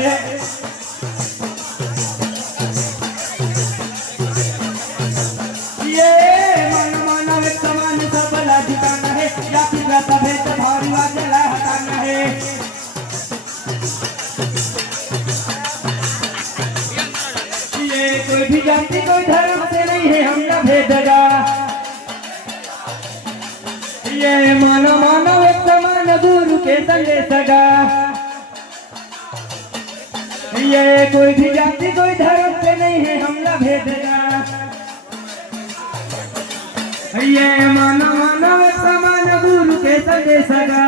है। ये मन मानव समान सबला जिताना है, जाति प्रथा भेद भारी वाजला हटाना है। ये कोई भी जाति कोई धर्म से नहीं है हमला भेदगा। ये मानव मानव एक समान गुरु के संदेश गा। ये कोई भी जाति कोई धर्म से नहीं है हमला भेदगा। ये मानव मानव एक समान गुरु के संदेश गा।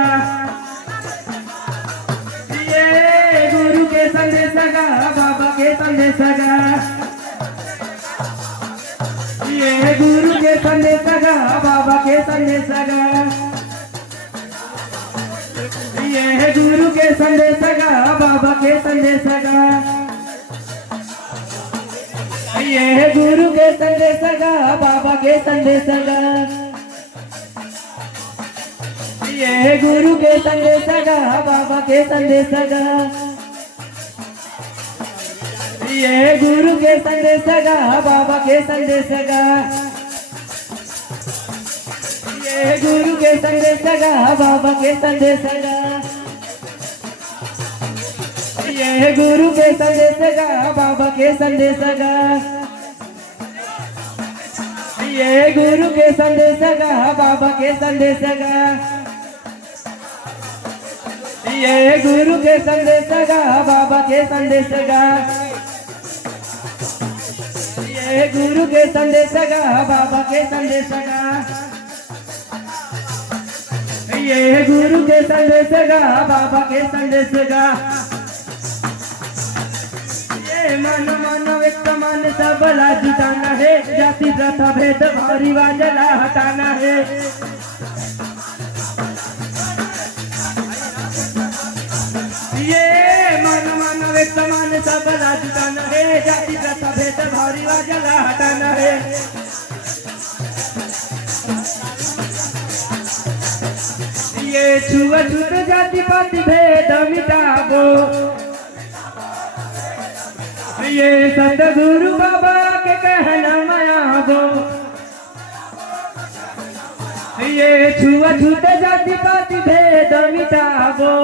ये गुरु के संदेश गा, बाबा के संदेश गा। ये गुरु के संदेश गा, बाबा के संदेश गा। ये गुरु के संदेश गा, बाबा के संदेश गा। ये गुरु के संदेश गा, बाबा के संदेश गा। ये गुरु के संदेश गा, बाबा के संदेश गा। ये गुरु के संदेश गा, बाबा के संदेश गा। ये गुरु के संदेश गा, बाबा के संदेश गा। ये गुरु के संदेश गा, बाबा के संदेश गा। ये गुरु के संदेश गा, बाबा के संदेश गा। ये गुरु के संदेश गा, बाबा के संदेश गा। ये गुरु के संदेश गा, बाबा के संदेश गा। ये गुरु के संदेश गा, बाबा के संदेश गा। ये मन मानव एक समान सबला जिताना है, जाति प्रथा भेद भारी वाजला हटाना है। ये मन मानव एक समान सबला जिताना है, जाति प्रथा भेद भारी वाजला हटाना है। ये छुआछूत जाति पाति भेद मिटाबो। ये सतगुरु बाबा के कहना मायाबो। ये छुआछूत जाति पाति भेद मिटाबो।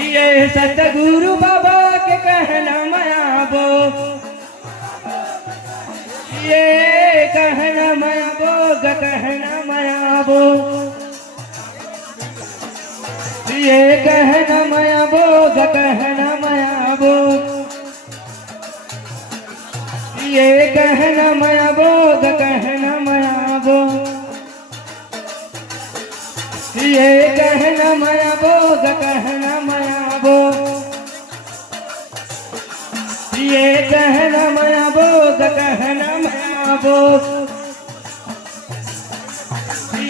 ये सतगुरु बाबा के कहना मायाबो। ये कहना मायाबो, कहना मायाबो। ये कहना मायाबो, कहना मायाबो। ये कहना मायाबो, कहना मायाबो। ये कहना मायाबो, कहना मायाबो। ये कहना मायाबो, कहना मायाबो।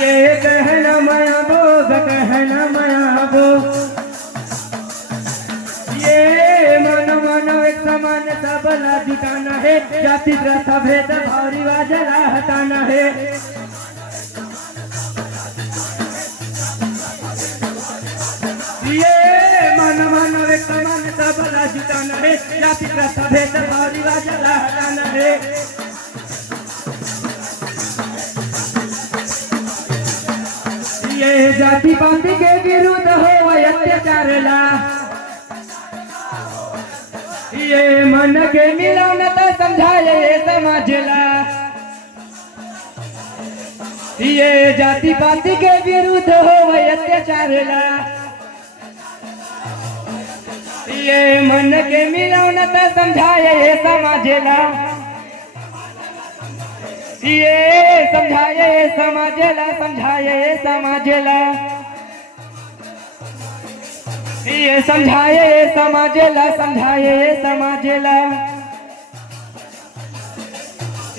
ये कहना मायाबो, कहना मायाबो। ये मन मानव एक समान सबला जिताना है, जाति प्रथा भेद भारी वाजला हटाना है। ये मन मानव एक समान सबला जिताना है, जाति प्रथा भेद भारी वाजला हटाना है। ये जाति पाति के विरुद्ध हो अत्याचार ला। ये मन के मिलौनता समझाए ये समाज ला। ये जाति पाति के विरुद्ध हो अत्याचार ला। ये मन के मिलौनता समझाए ये समाज ला। ये समझाए ये समाज ला, समझाए ये समाज ला। ये समझाए ये समाज ला, समझाए ये समाज ला।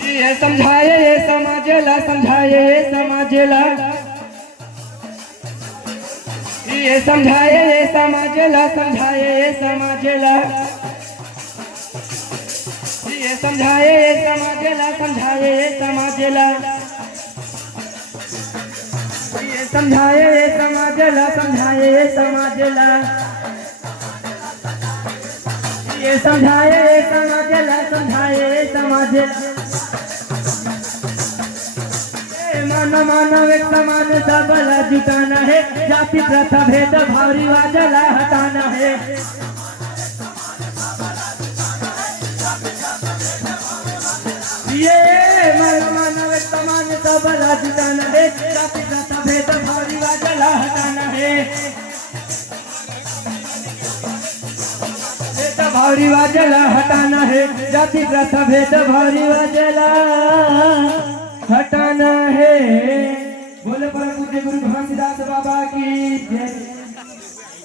ये समझाए ये समाज ला, समझाए ये समाज ला। ये समझाए ये समाज ला, समझाए ये समाज ला। ये समझाए ये समाज ला, समझाए ये समाज ला। ये समझाए ये समाज ला, समझाए ये समाज ला। के समझाए समाजला समझाए समाजला मानव एक समान सबला जुटाना है जाति प्रथा भेद भाव रिवाजला हटाना है ये मानव एक समान सबला जुटाना है जाति प्रथा भेद भाव रिवाजला हटाना है भाव रिवाजला हटाना है जाति प्रथा भेद भाव रिवाजला हटाना है। बोले परम पूज्य गुरु घासीदास बाबा की जय।